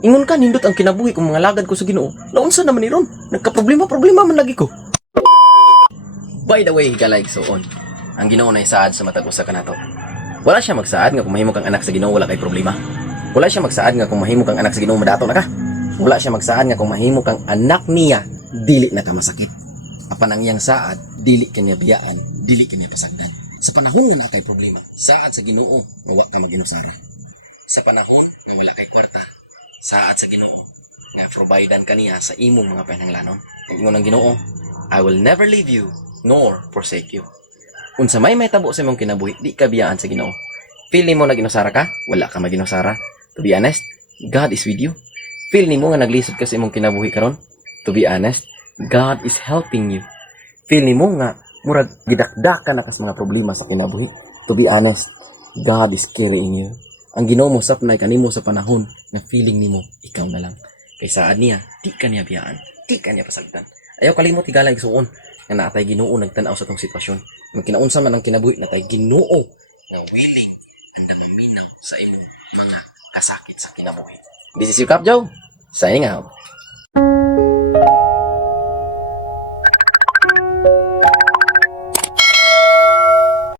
Ingon ka nindot ang kinabuhi kong mga lagad ko sa Ginoo. Naunsa naman ni ron? Nagka-problema man lagi ko. By the way, higalag suon. Ang Ginoo na isaad sa matag usa kanato. Wala siya magsaad nga kung mahimo kang anak sa Ginoo wala kay problema. Wala siya magsaad nga kung mahimo kang anak sa Ginoo madato na ka. Wala siya magsaad nga kung mahimo kang anak niya dili na ka masakit. Apan ang iyang saad dili kanya biyaan, dili kanya pasagdan. Sa panahon nga na kay problema, saad sa Ginoo nga wa ka maginusara. Sa panahon nga wala kay kwarta, saad sa Ginoo nga providean kaniya sa imong mga pananglanon. Ingon ang Ginoo, I will never leave you nor forsake you. Unsa may tabo sa imong kinabuhi, di ka biyaan sa Ginoo. Feel nimo na ginusara ka, wala ka maginusara. To be honest, God is with you. Feel nimo nga naglisod ka sa imong kinabuhi karon, to be honest, God is helping you. Feel nimo nga murag gidakdakan na kas mga problema sa kinabuhi, to be honest, God is carrying you. Ang Ginoo mo sapnay kanimo sa panahon na feeling nimo ikaw na lang. Kay saad niya, di ka niya biyaan, di ka niya pasagdan. Ayaw kalimot higalag suon nga naatay Ginoo nagtan-aw sa tong sitwasyon. Kung kinaunsa man ang kinabuhi natay Ginoo nga willing anda maminaw sa imong mga kasakit sa kinabuhi. This is your Kap Joe, signing out.